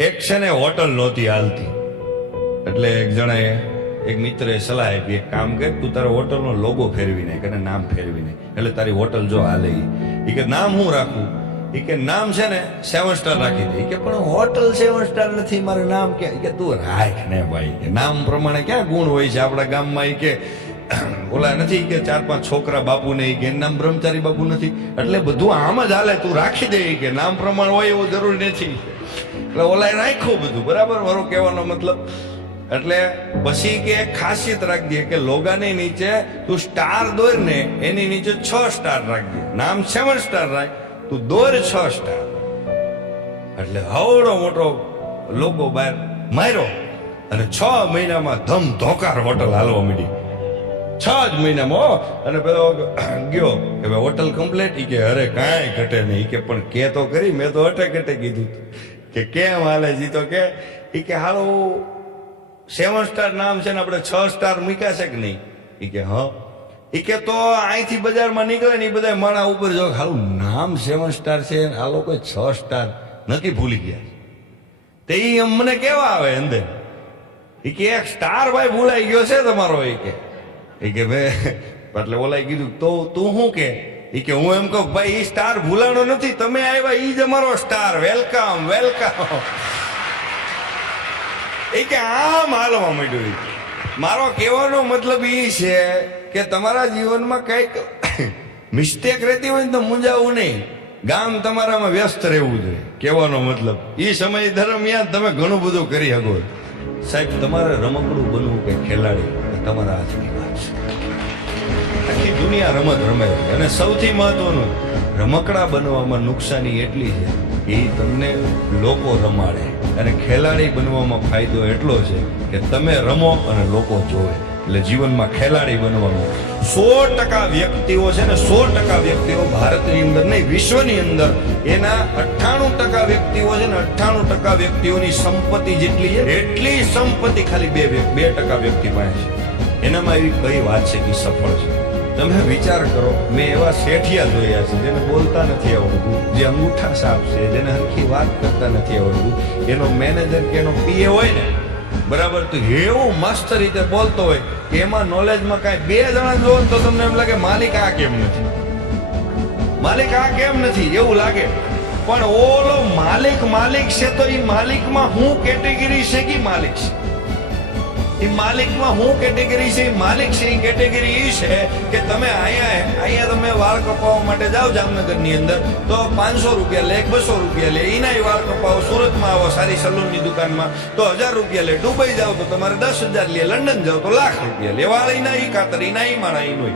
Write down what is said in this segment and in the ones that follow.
એક છે ને હોટલ નહોતી હાલતી, એટલે એક જણાએ એક મિત્રે સલાહ આપી, એક કામ કર, તું તારા હોટલનો લોગો ફેરવી નાખ અને નામ ફેરવી નાખ, એટલે તારી હોટલ જો હાલે. એ કે નામ હું રાખું? એ કે નામ છે ને 7 સ્ટાર રાખી દે. કે પણ હોટલ 7 સ્ટાર નથી, મારું નામ કે તું રાખ ને ભાઈ, કે નામ પ્રમાણે ક્યાં ગુણ હોય છે આપણા ગામમાં. એ કે ઓલા નથી કે 4-5 છોકરા બાપુ ને, કે નામ બ્રહ્મચારી બાપુ નથી, એટલે બધું આમ જ હાલે, તું રાખી દે, કે નામ પ્રમાણ હોય એવું જરૂરી નથી. એટલે ઓલા રાખ્યું બધું બરાબર, મારો કહેવાનો મતલબ. એટલે પછી કે ખાસિયત રાખજે કે લોગાની નીચે તું સ્ટાર દોર ને એની નીચે 6 સ્ટાર રાખજે, નામ 7 સ્ટાર રાખ, તું દોર 6 સ્ટાર. એટલે હવડો મોટો લોગો બહાર માર્યો અને 6 મહિનામાં ધમ ધોકાર હોટલ હાલવા માંડી. 6 જ મહિનામાં. અને પેલો ગયો કે ભાઈ હોટલ કમ્પ્લીટ. ઈ કે અરે કાંઈ ઘટે નહીં. કે પણ કે તો કરી, મેં તો અટે કીધું કે કેમ હાલે જી? તો કે ઈ કે હાલો 7 સ્ટાર નામ છે ને આપણે 6 સ્ટાર મૂક્યા છે કે નહીં? ઈ કે હા. ઈ કે તો અહીંથી બજારમાં નીકળે ને એ બધા માણા ઉપર જો હાલું નામ 7 સ્ટાર છે, આ લોકો 6 સ્ટાર નથી ભૂલી ગયા. તે ઈ મને કેવા આવે અંદર. ઈ કે એક સ્ટાર ભાઈ ભૂલાઈ ગયો છે તમારો. ઈ કે ભાઈ, એટલે ઓલાએ કીધું તો તું શું કે? ઈ કે હું એમ કહું ભાઈ ઈ સ્ટાર ભૂલાણો નથી, તમે આવ્યા ઈ જ અમારો સ્ટાર, વેલકમ વેલકમ. એ કે આમ હાલવા માંડ્યું. મારો કહેવાનો મતલબ એ છે કે તમારા જીવનમાં કઈક મિસ્ટેક રહેતી હોય ને તો મૂંઝાવું નહીં, ગામ તમારામાં વ્યસ્ત રહેવું જોઈએ. કહેવાનો મતલબ એ સમય દરમિયાન તમે ઘણું બધું કરી શકો. સાહેબ, તમારે રમકડું બનવું કે ખેલાડી તમારા હાથની વાત છે. આખી દુનિયા રમત રમે છે અને સૌથી મહત્વનું, રમકડા બનવામાં નુકસાની એટલી છે કે એ તમને લોકો રમાડે, અને ખેલાડી બનવામાં ફાયદો એટલો છે કે તમે રમો અને લોકો જોવે. એટલે જીવનમાં ખેલાડી બનવાનું 100% વ્યક્તિઓ છે ને, 100% વ્યક્તિઓ ભારતની અંદર નહીં વિશ્વની અંદર એના 98% વ્યક્તિઓ છે ને, 98% વ્યક્તિઓની સંપત્તિ જેટલી છે એટલી સંપત્તિ ખાલી 2% વ્યક્તિ પાસે છે. એનામાં એવી કઈ વાત છે કે સફળ છે? તમે વિચાર કરો, મેં એવા શેઠિયા જોયા છે જેને બોલતા નથી આવડતું, જે અંગૂઠા સાફ છે, જેને હરખી વાત કરતા નથી આવડતું, એનો મેનેજર કે એનો પીએ હોય ને બરાબર, તો એવું મસ્ત રીતે બોલતો હોય કે એમાં નોલેજમાં કાંઈ 2 જણા જો તો તમને એમ લાગે માલિક આ કેમ નથી, માલિક આ કેમ નથી એવું લાગે. પણ ઓલો માલિક છે તો એ માલિકમાં હું કેટેગરી છે કે માલિક છે? એ માલિકમાં હું કેટેગરી છે? માલિક છે એ કેટેગરી એ છે કે તમે અહીંયા તમે વાળ કપાવવા માટે જાઓ જામનગરની અંદર તો 500 રૂપિયા લે, 200 રૂપિયા લે. એના વાળ કપાવો, સુરતમાં આવો સારી સલૂનની દુકાનમાં તો 1000 રૂપિયા લે, દુબઈ જાઓ તો તમારે 10,000 લે, લંડન જાઓ તો લાખ રૂપિયા લે. વાળ એના ઈ કાતર એના ઈ માણા એનું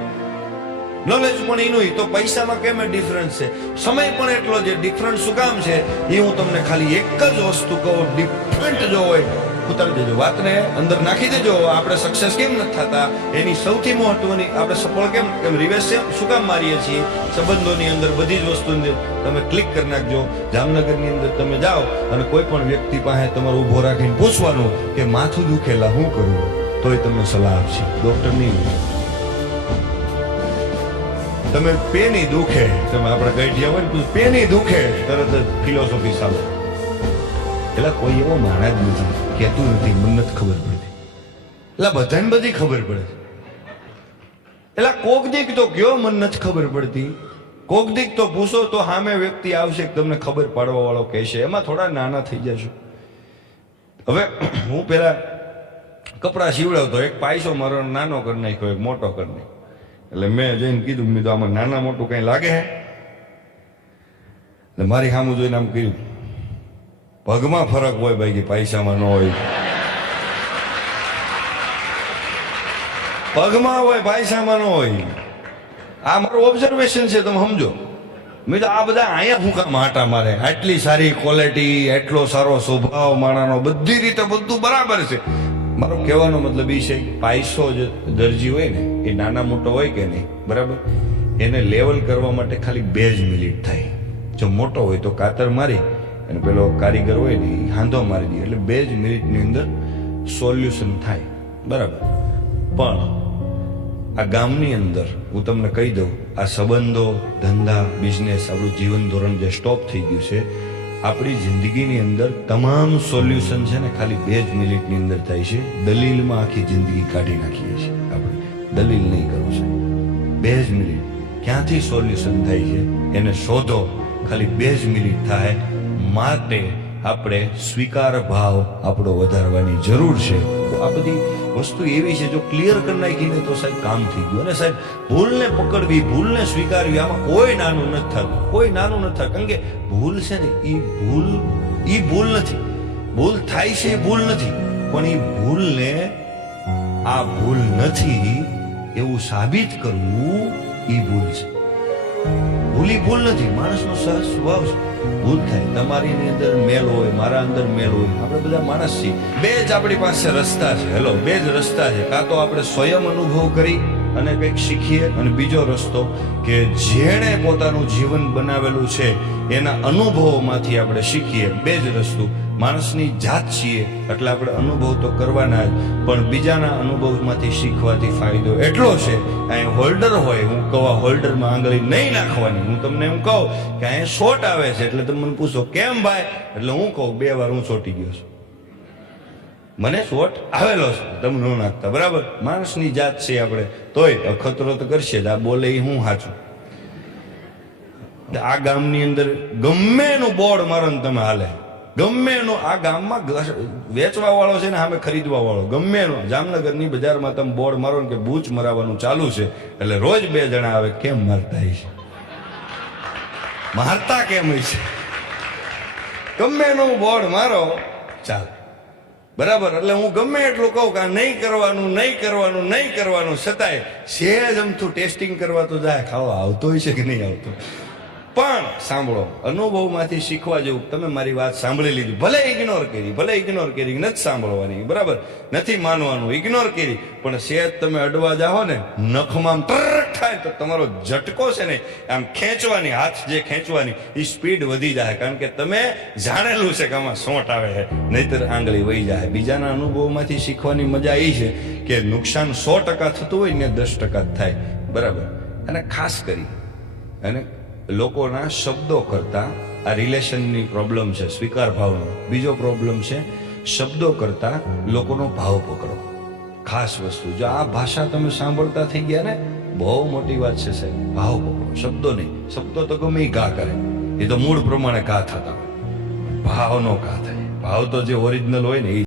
નોલેજ પણ એનું. તો પૈસામાં કેમ ડિફરન્સ છે? સમય પણ એટલો જ ડિફરન્સ શું કામ છે એ હું તમને ખાલી એક જ વસ્તુ કહું. ડિફરન્ટ જો હોય ઉતારી દેજો, વાતને અંદર નાખી દેજો. આપણે સક્સેસ કેમ નથી થતા એની સૌથી મહત્વની, આપણે સફળ કેમ રિવેસ શું કામ મારીએ છીએ સંબંધોની અંદર, બધી જ વસ્તુની તમે ક્લિક કરી નાખજો. જામનગરની અંદર તમે જાઓ અને કોઈ પણ વ્યક્તિ પાસે તમારે ઊભો રાખીને પૂછવાનું કે માથું દુખેલા શું કરવું, તોય તમને સલાહ આપશે. ડોક્ટર નહીં. તમે પેની દુખે, તમે આપણે ગઈઢિયા હોય ને પેની દુખે તરત જ ફિલોસોફી ચાલો. એટલે કોઈ એવો માણસ જ નથી કહેતું નથી મને નથી ખબર પડતી. એટલે બધાને બધી ખબર પડે. એટલે કોક દીક તો કયો મને નથી ખબર પડતી, કોક દીક તો પૂછો તો સામે વ્યક્તિ આવશે તમને ખબર પાડવા વાળો કહેશે. એમાં થોડા નાના થઈ જશું. હવે હું પેલા કપડા સીવડાવતો, એક પાયસો મારો નાનો કરી નાખ્યો, એક મોટો કરી નાખ્યો. એટલે મેં જઈને કીધું, મેં તો આમાં નાના મોટું કઈ લાગે હે? એટલે મારી સામું જોઈને આમ કીધું, પગમાં ફરક હોય ભાઈ, પૈસામાં ન હોય. પગમાં હોય, પૈસામાં ન હોય. આ મારું ઓબ્ઝર્વેશન છે, તમે સમજો. મેં તો આ બધા અહીંયા હું કામ આટા મારે? આટલી સારી ક્વોલિટી, એટલો સારો સ્વભાવ માણાનો, બધી રીતે બધું બરાબર છે. મારો કહેવાનો મતલબ એ છે કે પૈસો જે દરજી હોય ને એ નાના મોટો હોય કે નહીં બરાબર, એને લેવલ કરવા માટે ખાલી 2 જ મિનિટ થાય. જો મોટો હોય તો કાતર મારી અને પેલો કારીગર હોય ને એ હાંધો મારી દે, એટલે 2 જ મિનિટની અંદર સોલ્યુશન થાય બરાબર. પણ આ ગામની અંદર હું તમને કહી દઉં, આ સંબંધો, ધંધા, બિઝનેસ, આપણું જીવન ધોરણ જે સ્ટોપ થઈ ગયું છે, આપણી જિંદગીની અંદર તમામ સોલ્યુશન છે ને ખાલી 2 જ મિનિટની અંદર થાય છે. દલીલમાં આખી જિંદગી કાઢી નાખીએ છીએ આપણે. દલીલ નહીં કરવું છે. 2 જ મિનિટ ક્યાંથી સોલ્યુશન થાય છે એને શોધો. ખાલી 2 જ મિનિટ થાય. માટે આપણે સ્વીકાર ભાવ આપણો વધારવાની જરૂર છે. આ બધી વસ્તુ એવી છે જો ક્લિયર કરી નાખીને તો સાહેબ કામ થઈ ગયું. અને સાહેબ ભૂલને પકડવી, ભૂલને સ્વીકારવી, આમાં કોઈ નાનું નથી થતું. કોઈ નાનું નથી થતું. કારણ કે ભૂલ છે ને એ ભૂલ નથી. ભૂલ થાય છે એ ભૂલ નથી, પણ એ ભૂલને આ ભૂલ નથી એવું સાબિત કરવું એ ભૂલ છે. ભૂલ નથી. માણસનો સહજ સ્વભાવ છે. ભૂલ થાય. તમારી અંદર મેલ હોય, મારા અંદર મેલ હોય. આપણે બધા માણસ છીએ. 2 જ આપણી પાસે રસ્તા છે. હેલો, 2 જ રસ્તા છે. કાં તો આપણે સ્વયં અનુભવ કરી અને કંઈક શીખીએ, અને બીજો રસ્તો કે જેણે પોતાનું જીવન બનાવેલું છે એના અનુભવોમાંથી આપણે શીખીએ. 2 જ રસ્તો. માણસની જાત છીએ એટલે આપણે અનુભવ તો કરવાના જ, પણ બીજાના અનુભવમાંથી શીખવાથી ફાયદો એટલો છે. અહીં હોલ્ડર હોય, હું કહું હોલ્ડરમાં આંગળી નહીં નાખવાની. હું તમને એમ કહું કે અહીં શોટ આવે છે એટલે તમે મને પૂછો કેમ ભાઈ, એટલે હું કહું 2 વાર હું ચોંટી ગયો છું, મને શોટ આવેલો છે, તમે ન નાખતા. બરાબર. માણસની જાત છે આપણે, તોય અખતરો તો કરશે જ. આ બોલે એ હું સાચું. આ ગામની અંદર ગમે એનું બોર્ડ મારો ને તમે હાલે, ગમે એનો આ ગામમાં વેચવા વાળો છે ને સામે ખરીદવા વાળો, ગમે એનો જામનગરની બજારમાં તમે બોર્ડ મારો ને કે બૂચ મરાવવાનું ચાલુ છે, એટલે રોજ 2 જણા આવે કેમ મારતા છે, મારતા કેમ છે. ગમે એનો બોર્ડ મારો ચાલે. બરાબર. એટલે હું ગમે એટલું કહું કે નહીં કરવાનું, નહીં કરવાનું, નહીં કરવાનું, છતાંય સહેજ અમથું ટેસ્ટિંગ કરવા તો જાય. ખાવા આવતો હોય છે કે નહીં આવતો. પણ સાંભળો, અનુભવમાંથી શીખવા જેવું. તમે મારી વાત સાંભળી લીધી, ભલે ઇગ્નોર કરી, નથી સાંભળવાની. બરાબર. નથી માનવાનું, ઇગ્નોર કરી, પણ સહેજ તમે અડવા જાઓ ને, નખમાં ટ્રક થાય તો તમારો ઝટકો છે ને આમ ખેંચવાની, હાથ જે ખેંચવાની એ સ્પીડ વધી જાય. કારણ કે તમે જાણેલું છે કે આમાં સોંટ આવે છે, નહીતર આંગળી વહી જાય. બીજાના અનુભવમાંથી શીખવાની મજા એ છે કે નુકસાન 100% થતું હોય ને 10% જ થાય. બરાબર. અને ખાસ કરી અને લોકોના શબ્દો કરતા આ રિલેશનની પ્રોબ્લેમ છે, સ્વીકાર ભાવનો. બીજો પ્રોબ્લેમ છે શબ્દો કરતા લોકોનો ભાવ પકડો. ખાસ વસ્તુ. જો આ ભાષા તમે સાંભળતા થઈ ગયા ને, બહુ મોટી વાત છે સાહેબ. ભાવ પકડો, શબ્દો નહીં. શબ્દો તો ગમે એ ઘા કરે, એ તો મૂળ પ્રમાણે ઘા થતા. ભાવનો ઘા થાય. ભાવ તો જે ઓરિજિનલ હોય ને એ